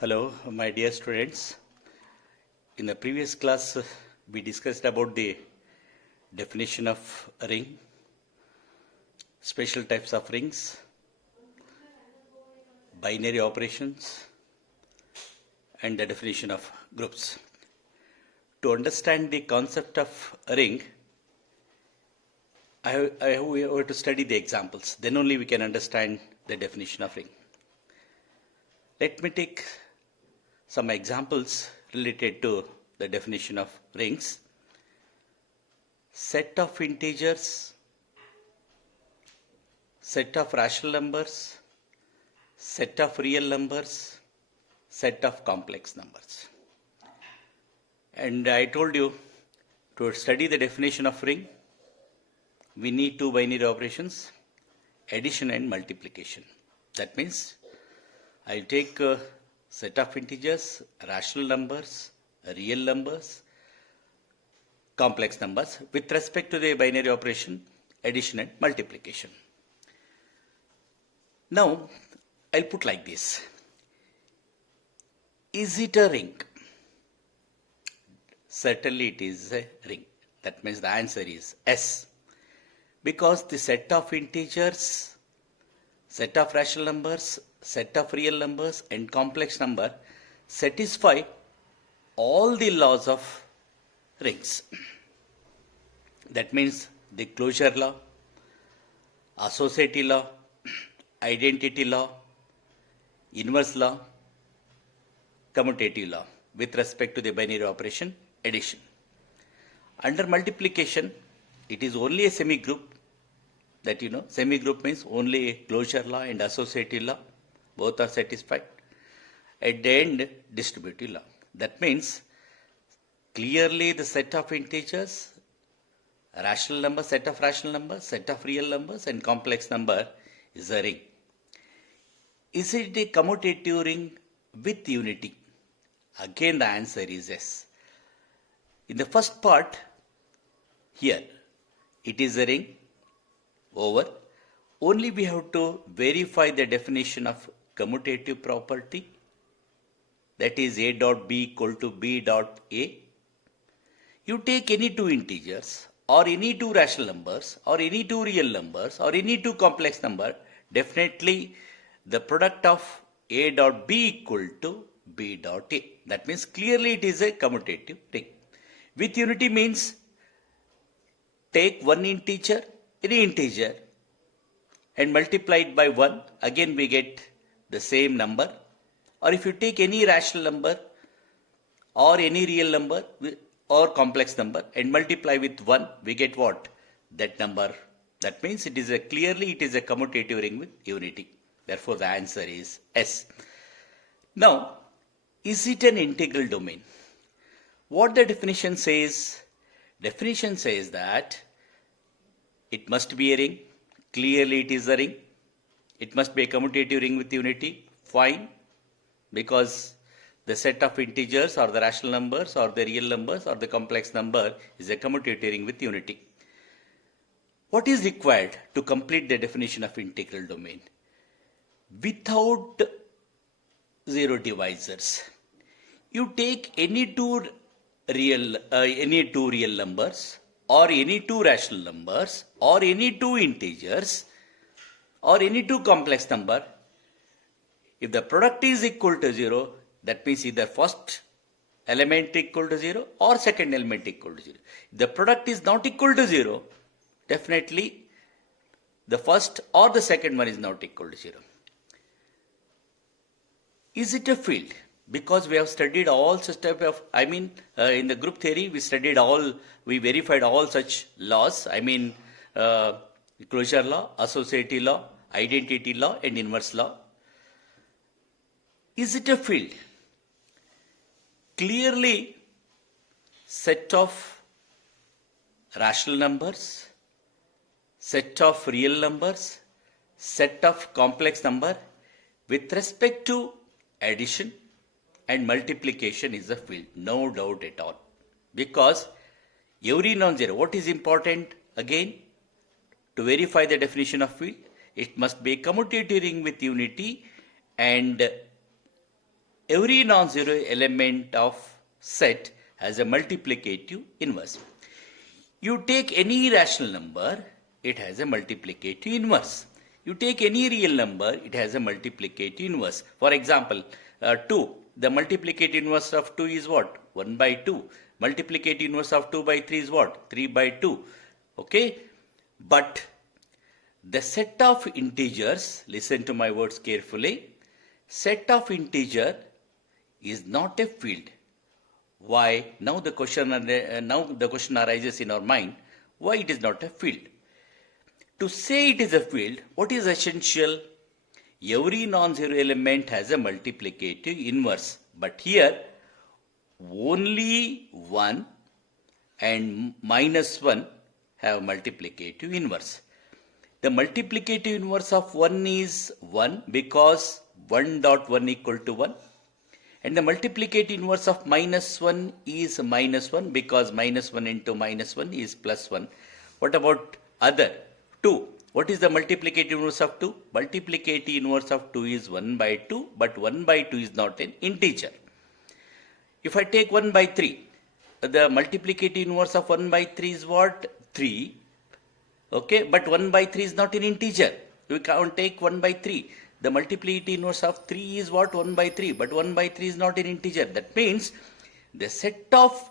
Hello, my dear students. In the previous class, we discussed about the definition of a ring, special types of rings, binary operations, and the definition of groups. To understand the concept of a ring, we have to study the examples. Then only we can understand the definition of ring. Let me take some examples related to the definition of rings. Set of integers, set of rational numbers, set of real numbers, set of complex numbers. And I told you to study the definition of ring, we need two binary operations, addition and multiplication. That means I'll take a set of integers, rational numbers, real numbers, complex numbers with respect to the binary operation, addition and multiplication. Now, I'll put like this. Is it a ring? Certainly it is a ring. That means the answer is yes. Because the set of integers, set of rational numbers, set of real numbers and complex number satisfy all the laws of rings. That means the closure law, associative law, identity law, inverse law, commutative law with respect to the binary operation addition. Under multiplication, it is only a semi-group. That you know, semi-group means only closure law and associative law, both are satisfied. At the end, distributive law. That means clearly the set of integers, rational number, set of rational numbers, set of real numbers and complex number is a ring. Is it a commutative ring with unity? Again the answer is yes. In the first part, here, it is a ring. Over. Only we have to verify the definition of commutative property, that is A dot B equal to B dot A. You take any two integers or any two rational numbers or any two real numbers or any two complex number, definitely the product of A dot B equal to B dot A. That means clearly it is a commutative ring. With unity means take one integer, any integer, and multiply it by 1, again we get the same number. Or if you take any rational number or any real number or complex number and multiply with 1, we get what? That number. That means clearly it is a commutative ring with unity. Therefore the answer is yes. Now, is it an integral domain? What the definition says? Definition says that it must be a ring. Clearly it is a ring. It must be a commutative ring with unity. Fine. Because the set of integers or the rational numbers or the real numbers or the complex number is a commutative ring with unity. What is required to complete the definition of integral domain? Without zero divisors, you take any two real numbers or any two rational numbers or any two integers or any two complex number. If the product is equal to 0, that means either first element equal to 0 or second element equal to 0. If the product is not equal to 0, definitely the first or the second one is not equal to 0. Is it a field? Because we have studied all such type of, in the group theory, we verified all such laws, closure law, associative law, identity law and inverse law. Is it a field? Clearly, set of rational numbers, set of real numbers, set of complex number with respect to addition and multiplication is a field, no doubt at all. Because every non-zero, what is important again to verify the definition of field? It must be a commutative ring with unity and every non-zero element of set has a multiplicative inverse. You take any rational number, it has a multiplicative inverse. You take any real number, it has a multiplicative inverse. For example, 2. The multiplicative inverse of 2 is what? 1 by 2. Multiplicative inverse of 2 by 3 is what? 3 by 2. Okay? But the set of integers, listen to my words carefully, set of integer is not a field. Why? Now the question arises in our mind, why it is not a field? To say it is a field, what is essential? Every non-zero element has a multiplicative inverse. But here, only 1 and minus 1 have multiplicative inverse. The multiplicative inverse of 1 is 1 because 1 dot 1 equal to 1. And the multiplicative inverse of minus 1 is minus 1 because minus 1 into minus 1 is plus 1. What about other? 2. What is the multiplicative inverse of 2? Multiplicative inverse of 2 is 1 by 2, but 1 by 2 is not an integer. If I take 1 by 3, the multiplicative inverse of 1 by 3 is what? 3. Okay, but 1 by 3 is not an integer. We can't take 1 by 3. The multiplicative inverse of 3 is what? 1 by 3, but 1 by 3 is not an integer. That means the set of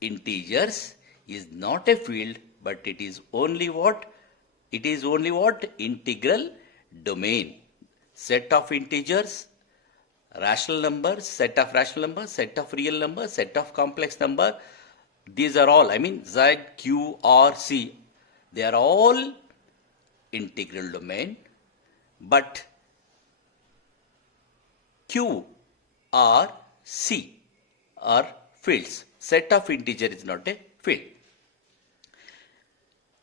integers is not a field, but it is only what? It is only what? Integral domain. Set of integers, rational numbers, set of rational numbers, set of real numbers, set of complex number. These are all, Z, Q, R, C. They are all integral domain, but Q, R, C are fields. Set of integer is not a field.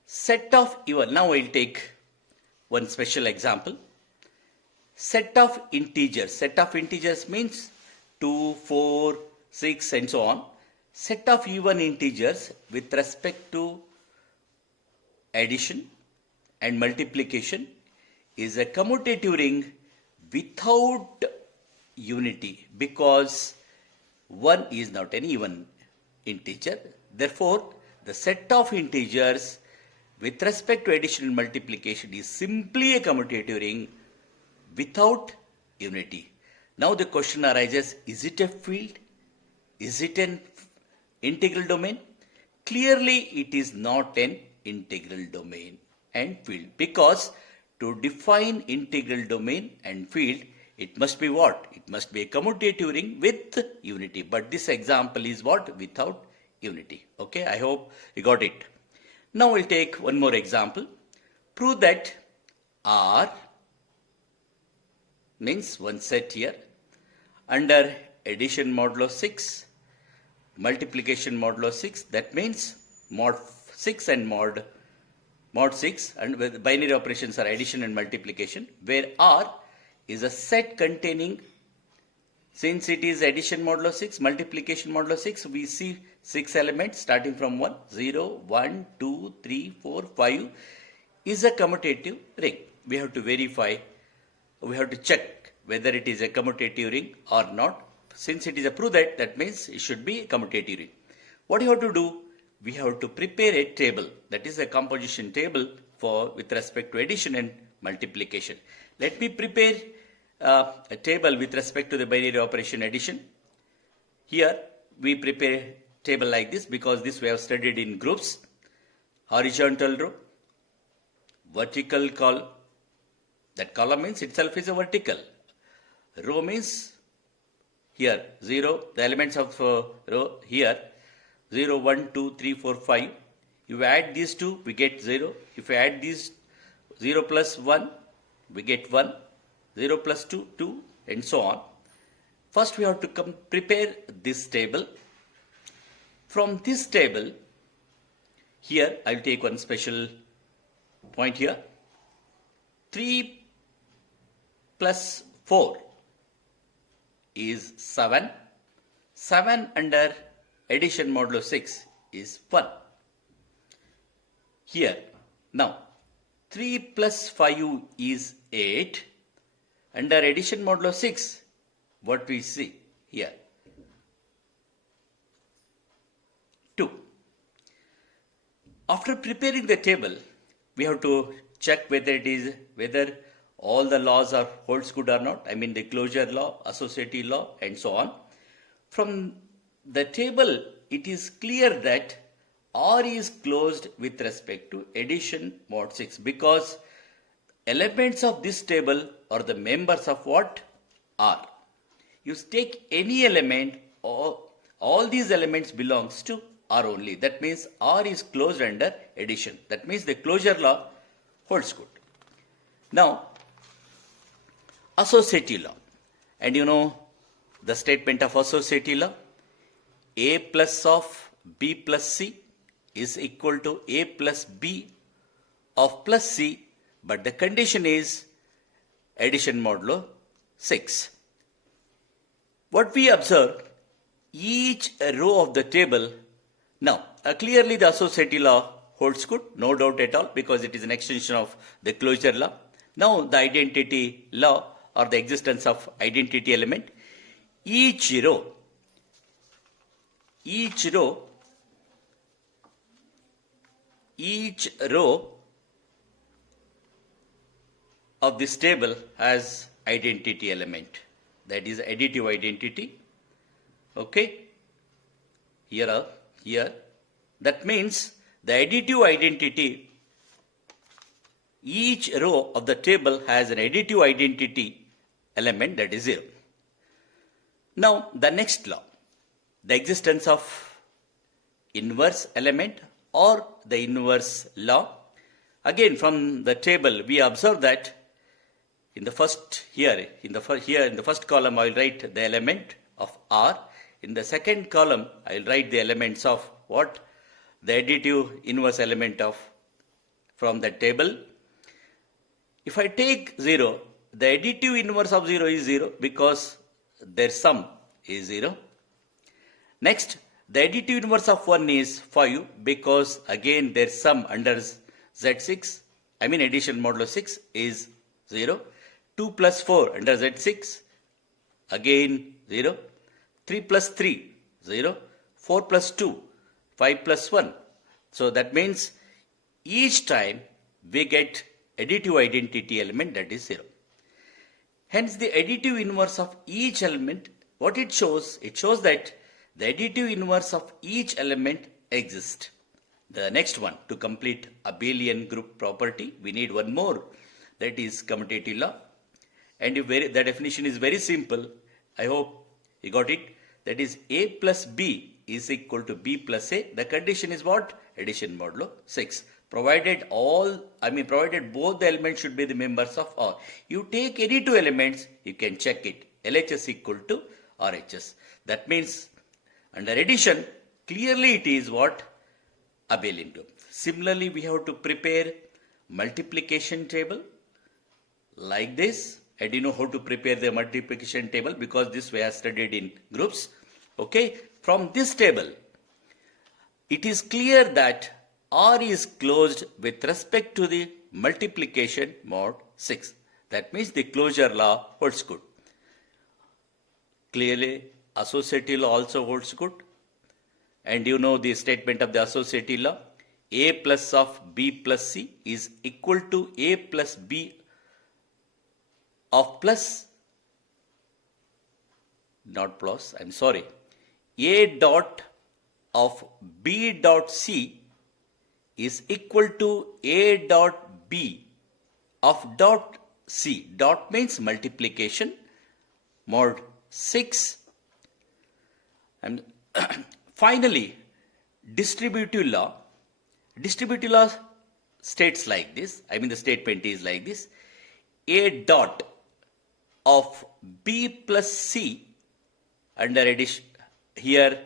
Set of even, now I will take one special example. Set of integers. Set of integers means 2, 4, 6 and so on. Set of even integers with respect to addition and multiplication is a commutative ring without unity because 1 is not an even integer. Therefore, the set of integers with respect to addition and multiplication is simply a commutative ring without unity. Now the question arises, is it a field? Is it an integral domain? Clearly it is not an integral domain and field, because to define integral domain and field, it must be what? It must be a commutative ring with unity. But this example is what? Without unity. Okay, I hope you got it. Now we'll take one more example. Prove that R means one set here under addition modulo 6, multiplication modulo 6, that means mod 6 and mod 6, and with binary operations are addition and multiplication, where R is a set containing, since it is addition modulo 6, multiplication modulo 6, we see 6 elements starting from 1, 0, 1, 2, 3, 4, 5 is a commutative ring. We have to verify, we have to check whether it is a commutative ring or not. Since it is a prove that means it should be a commutative ring. What you have to do? We have to prepare a table, that is a composition table for with respect to addition and multiplication. Let me prepare a table with respect to the binary operation addition. Here we prepare a table like this because this we have studied in groups. Horizontal row, vertical column, that column means itself is a vertical. Row means here 0, the elements of row here 0, 1, 2, 3, 4, 5. You add these two, we get 0. If you add these 0 plus 1, we get 1. 0 plus 2, 2, and so on. First we have to prepare this table. From this table, here I will take one special point here. 3 plus 4 is 7. 7 under addition modulo 6 is 1. Here, now 3 plus 5 is 8. Under addition modulo 6, what we see? here. 2. After preparing the table, we have to check whether all the laws are holds good or not. I mean the closure law, associative law, and so on. From the table, it is clear that R is closed with respect to addition mod 6 because elements of this table are the members of what? R. You take any element, or all these elements belongs to R only. That means R is closed under addition. That means the closure law holds good. Now, associative law. And you know the statement of associative law? A plus of B plus C is equal to A plus B of plus C, but the condition is addition modulo 6. What we observe, each row of the table, now clearly the associative law holds good, no doubt at all, because it is an extension of the closure law. Now the identity law or the existence of identity element, each row of this table has identity element, that is additive identity. Okay, here that means the additive identity, each row of the table has an additive identity element, that is 0. Now the next law, the existence of inverse element or the inverse law. Again, from the table we observe that in the first column I will write the element of R. In the second column I will write the elements of what? The additive inverse element of from the table. If I take 0, the additive inverse of 0 is 0 because their sum is 0. Next, the additive inverse of 1 is 5 because again their sum under Z6, I mean addition modulo 6 is 0. 2 plus 4 under Z6, again 0. 3 plus 3, 0. 4 plus 2, 5 plus 1. So that means each time we get additive identity element, that is 0. Hence the additive inverse of each element, what it shows? It shows that the additive inverse of each element exists. The next one, to complete abelian group property, we need one more, that is commutative law. And the definition is very simple. I hope you got it. That is A plus B is equal to B plus A. The condition is what? Addition modulo 6. Provided both the elements should be the members of R. You take any two elements, you can check it. LHS equal to RHS. That means under addition, clearly it is what? Abelian group. Similarly, we have to prepare multiplication table like this. And you know how to prepare the multiplication table because this we have studied in groups. Okay, from this table, it is clear that R is closed with respect to the multiplication mod 6. That means the closure law holds good. Clearly, associative law also holds good. And you know the statement of the associative law, A plus of B plus C is equal to A plus B of plus, not plus, I'm sorry, A dot of B dot C is equal to A dot B of dot C. Dot means multiplication, mod 6. And finally, distributive law. Distributive law states like this, the statement is like this, A dot of B plus C under addition here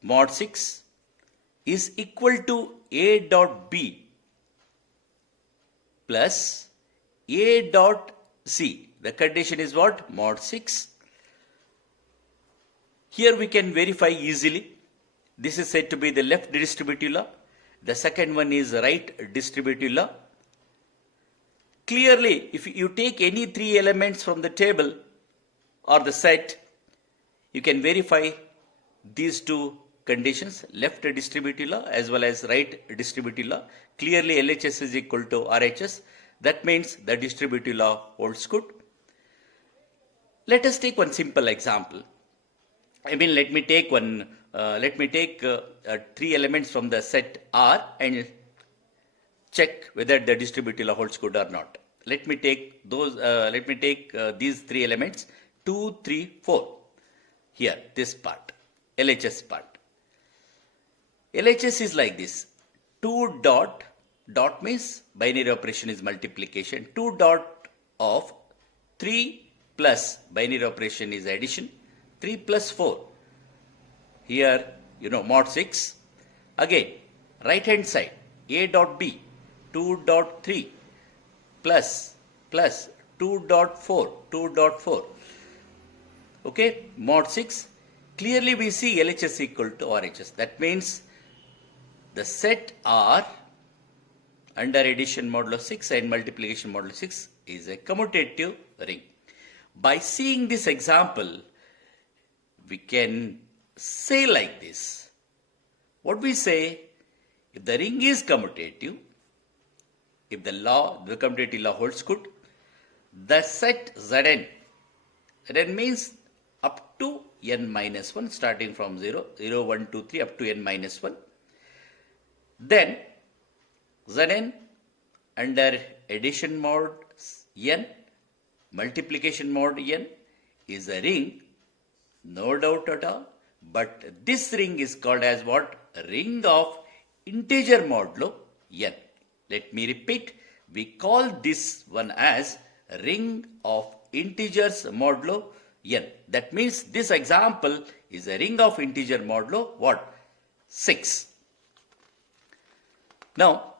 mod 6 is equal to A dot B plus A dot C. The condition is what? Mod 6. Here we can verify easily. This is said to be the left distributive law. The second one is right distributive law. Clearly, if you take any three elements from the table or the set, You can verify these two conditions, left distributive law as well as right distributive law. Clearly LHS is equal to RHS. That means the distributive law holds good. Let us take one simple example. Let me take three elements from the set R and check whether the distributive law holds good or not. Let me take these three elements, 2, 3, 4. Here, this part, LHS part. LHS is like this. 2 dot means binary operation is multiplication. 2 dot of 3 plus binary operation is addition. 3 plus 4. Here, mod 6. Again, right hand side, A dot B, 2.3 plus 2.4. Okay, mod 6. Clearly we see LHS equal to RHS. That means the set R under addition modulo 6 and multiplication modulo 6 is a commutative ring. By seeing this example, we can say like this. What we say, if the ring is commutative, if the commutative law holds good, the set Zn means up to n minus 1, starting from 0, 0, 1, 2, 3, up to n minus 1. Then Zn under addition mode n, multiplication mode n is a ring, no doubt at all. But this ring is called as what? Ring of integer modulo n. Let me repeat. We call this one as ring of integers modulo n. That means this example is a ring of integer modulo what? 6. Now,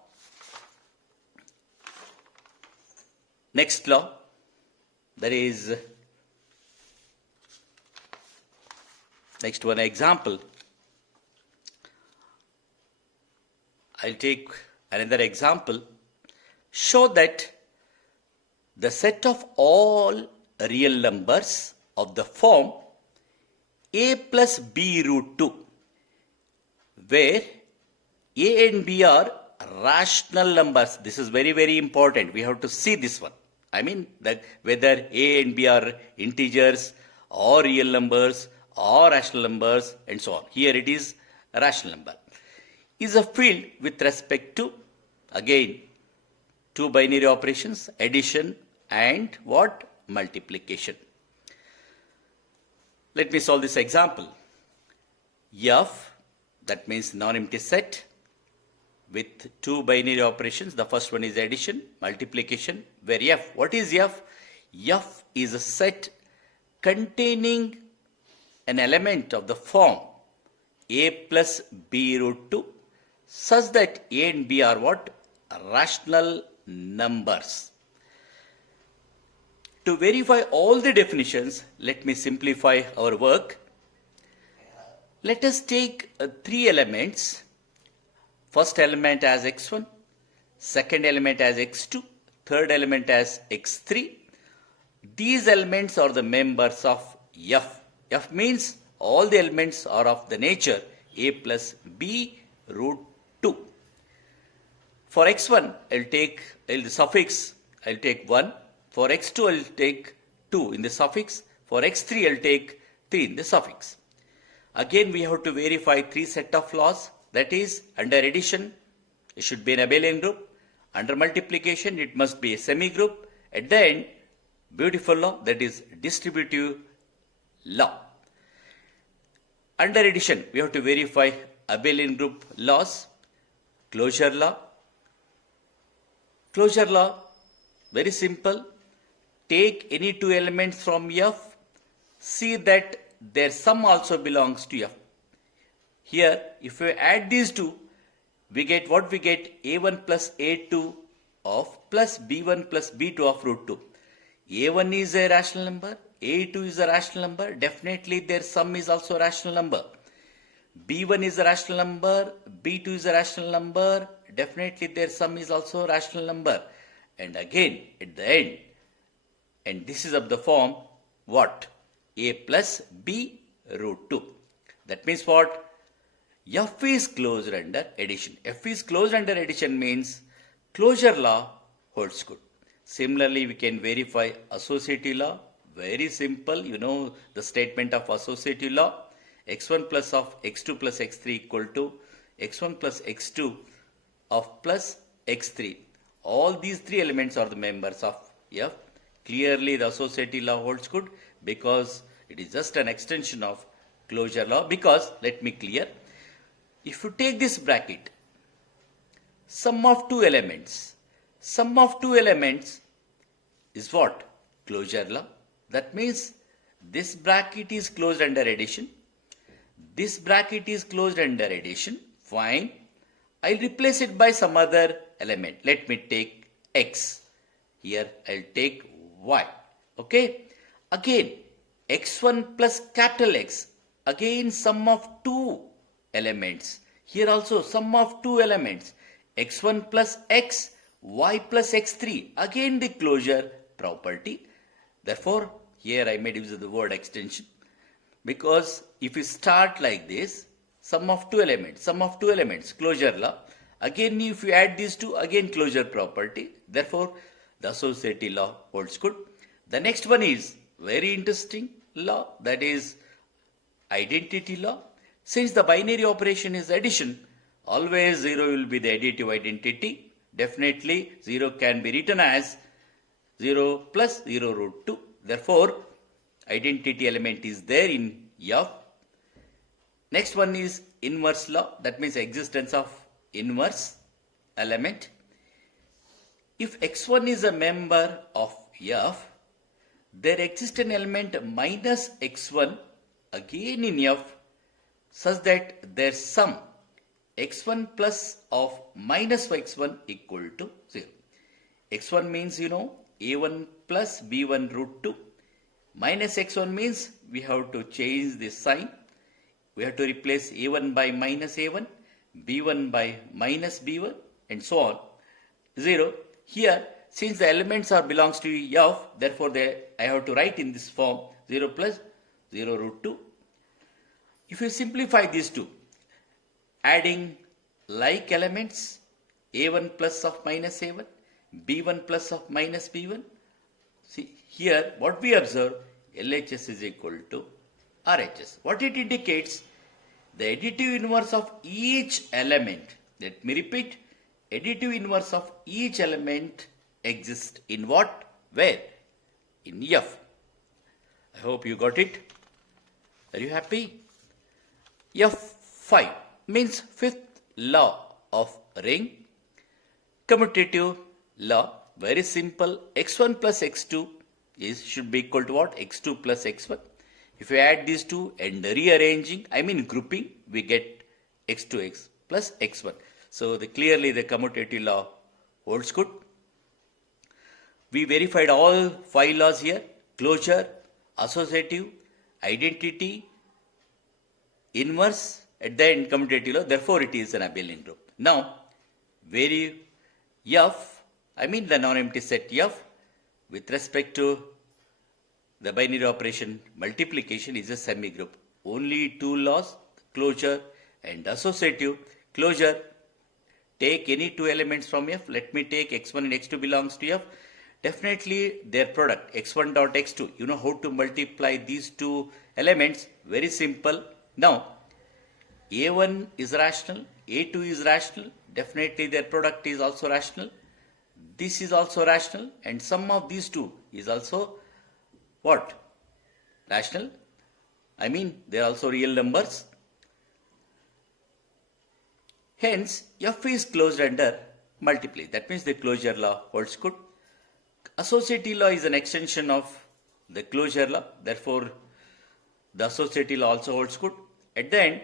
next law, that is next one example. I'll take another example. Show that the set of all real numbers of the form a plus b root 2, where a and b are rational numbers. This is very, very important. We have to see this one. Whether a and b are integers or real numbers or rational numbers and so on. Here it is a rational number. Is a field with respect to, again, two binary operations, addition and what? Multiplication. Let me solve this example. F, that means non-empty set with two binary operations. The first one is addition, multiplication, where F, what is F? F is a set containing an element of the form a plus b root 2, such that a and b are what? Rational numbers. To verify all the definitions, let me simplify our work. Let us take three elements. First element as x1, second element as x2, third element as x3. These elements are the members of F. F means all the elements are of the nature a plus b root 2. For x1, I'll take the suffix, I'll take 1. For x2, I'll take 2 in the suffix. For x3, I'll take 3 in the suffix. Again, we have to verify three set of laws. That is, under addition, it should be an abelian group. Under multiplication, it must be a semi-group. At the end, beautiful law, that is distributive law. Under addition, we have to verify abelian group laws. Closure law. Closure law, very simple. Take any two elements from F, see that their sum also belongs to F. Here, if we add these two, we get what we get? A1 plus A2 of plus B1 plus B2 of root 2. A1 is a rational number, A2 is a rational number, definitely their sum is also a rational number. B1 is a rational number, B2 is a rational number, definitely their sum is also a rational number. And again, at the end, and this is of the form what? A plus B root 2. That means what? F is closed under addition. F is closed under addition means closure law holds good. Similarly, we can verify associative law. Very simple. You know the statement of associative law. X1 plus of x2 plus x3 equal to x1 plus x2 of plus x3. All these three elements are the members of F. Clearly, the associative law holds good because it is just an extension of closure law. Because, let me clear, if you take this bracket, sum of two elements is what? Closure law. That means this bracket is closed under addition. This bracket is closed under addition. Fine. I'll replace it by some other element. Let me take x. Here I'll take y. Okay. Again, x1 plus capital X. Again, sum of two elements. Here also sum of two elements. X1 plus x, y plus x3. Again the closure property. Therefore, here I made use of the word extension. Because if you start like this, sum of two elements, closure law. Again, if you add these two, again closure property. Therefore, the associative law holds good. The next one is very interesting law, that is identity law. Since the binary operation is addition, always 0 will be the additive identity. Definitely 0 can be written as 0 plus 0 root 2. Therefore, identity element is there in F. Next one is inverse law. That means existence of inverse element. If x1 is a member of F, there exists an element minus x1 again in F such that their sum x1 plus of minus x1 equal to 0. x1 means a1 plus b1 root 2. Minus x1 means we have to change this sign. We have to replace a1 by minus a1, b1 by minus b1 and so on. 0. Here, since the elements are belongs to F, therefore I have to write in this form 0 plus 0 root 2. If you simplify these two, adding like elements, a1 plus of minus a1, b1 plus of minus b1. See, here what we observe, LHS is equal to RHS. What it indicates? The additive inverse of each element. Let me repeat. Additive inverse of each element exists in what? Where? In F. I hope you got it. Are you happy? F5 means fifth law of ring. Commutative law. Very simple. X1 plus x2 should be equal to what? X2 plus x1. If you add these two and rearranging, grouping, we get x2x plus x1. So clearly the commutative law holds good. We verified all 5 laws here: closure, associative, identity, inverse, at the end commutative law. Therefore, it is an abelian group. Now, F, the non-empty set F, with respect to the binary operation multiplication, is a semi-group. Only 2 laws, closure and associative. Closure, take any 2 elements from F. Let me take x1 and x2 belongs to F. Definitely their product, x1 dot x2. You know how to multiply these 2 elements. Very simple. Now, A1 is rational, A2 is rational. Definitely their product is also rational. This is also rational, and sum of these 2 is also what? Rational. They are also real numbers. Hence, F is closed under multiply. That means the closure law holds good. Associative law is an extension of the closure law. Therefore, the associative law also holds good. At the end,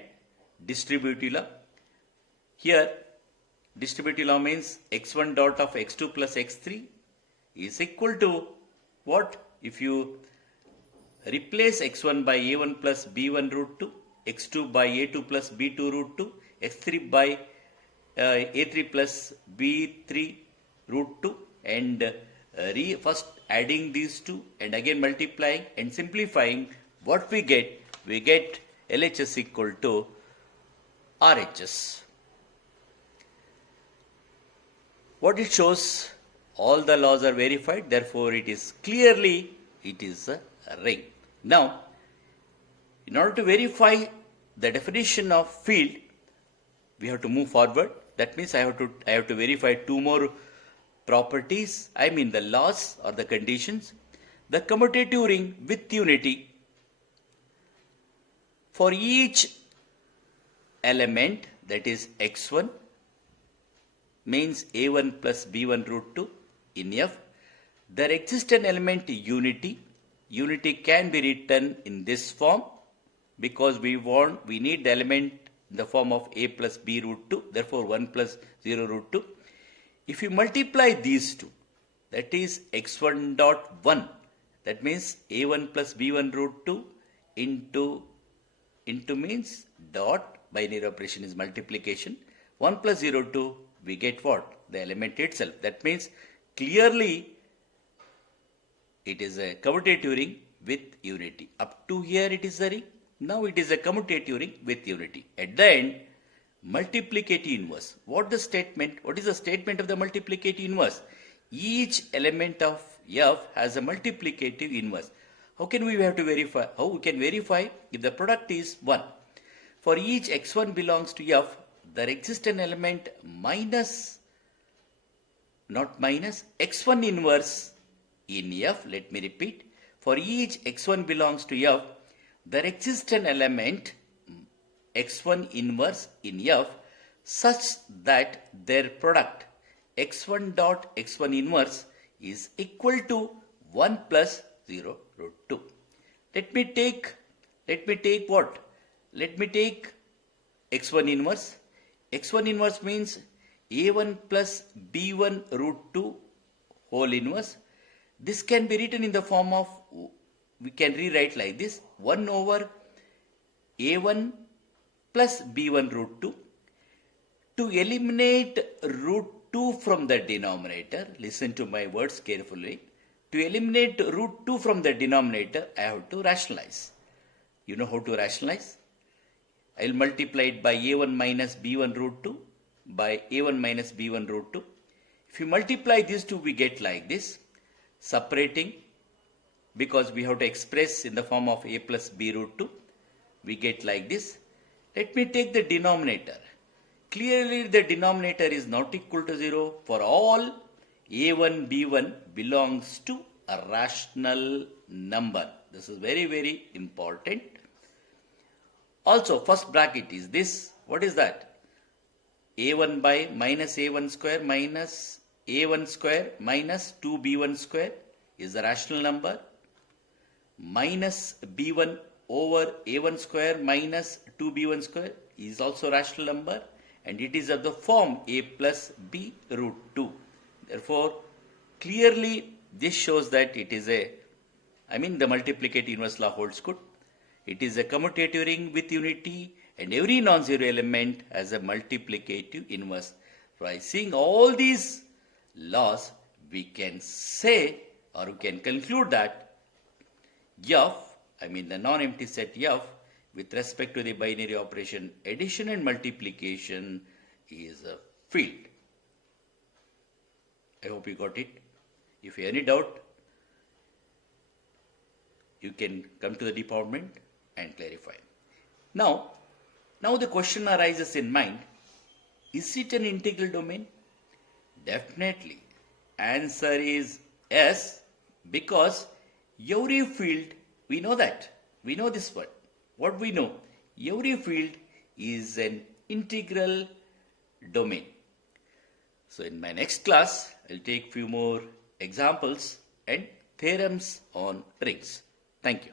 distributive law. Here, distributive law means x1 dot of x2 plus x3 is equal to what? If you replace x1 by a1 plus b1 root 2, x2 by a2 plus b2 root 2, x3 by a3 plus b3 root 2, and first adding these two and again multiplying and simplifying, what we get? we get LHS equal to RHS. What it shows, all the laws are verified, therefore it is clearly a ring. Now, in order to verify the definition of field, we have to move forward. That means I have to verify two more properties, I mean the laws or the conditions. The commutative ring with unity, for each element, that is x1 means a1 plus b1 root 2 in F, there exists an element unity. Unity can be written in this form because we need the element in the form of a plus b root 2, therefore 1 plus 0 root 2. If you multiply these two, that is x1 dot 1, that means a1 plus b1 root 2 into means dot, binary operation is multiplication, 1 plus 0 2, we get what? The element itself. That means clearly it is a commutative ring with unity. Up to here it is a ring. Now it is a commutative ring with unity. At the end, multiplicative inverse. What is the statement of the multiplicative inverse? Each element of F has a multiplicative inverse. How can we verify? How we can verify if the product is 1? For each x1 belongs to F, there exists an element x1 inverse in F. Let me repeat. For each x1 belongs to F, there exists an element x1 inverse in F such that their product x1 dot x1 inverse is equal to 1 plus 0 root 2. Let me take what? Let me take x1 inverse. x1 inverse means a1 plus b1 root 2 whole inverse. This can be written in the form of, we can rewrite like this, 1 over a1 plus b1 root 2. To eliminate root 2 from the denominator, listen to my words carefully. To eliminate root 2 from the denominator, I have to rationalize. You know how to rationalize? I will multiply it by a1 minus b1 root 2 by a1 minus b1 root 2. If you multiply these two, we get like this. Separating, because we have to express in the form of a plus b root 2, we get like this. Let me take the denominator. Clearly the denominator is not equal to 0 for all a1 b1 belongs to a rational number. This is very, very important. Also, first bracket is this. What is that? a1 by minus a1 square minus a1 square minus 2b1 square is a rational number. Minus b1 over a1 square minus 2b1 square is also rational number, and it is of the form a plus b root 2. Therefore, clearly this shows that it is the multiplicative inverse law holds good. It is a commutative ring with unity, and every non-zero element has a multiplicative inverse. By seeing all these laws, we can say, or we can conclude that F, the non-empty set F, with respect to the binary operation addition and multiplication, is a field. I hope you got it. If you have any doubt, you can come to the department and clarify. Now the question arises in mind, is it an integral domain? Definitely. Answer is yes, because every field, we know that. We know this word. What we know? Every field is an integral domain. So in my next class, I'll take few more examples and theorems on rings. Thank you.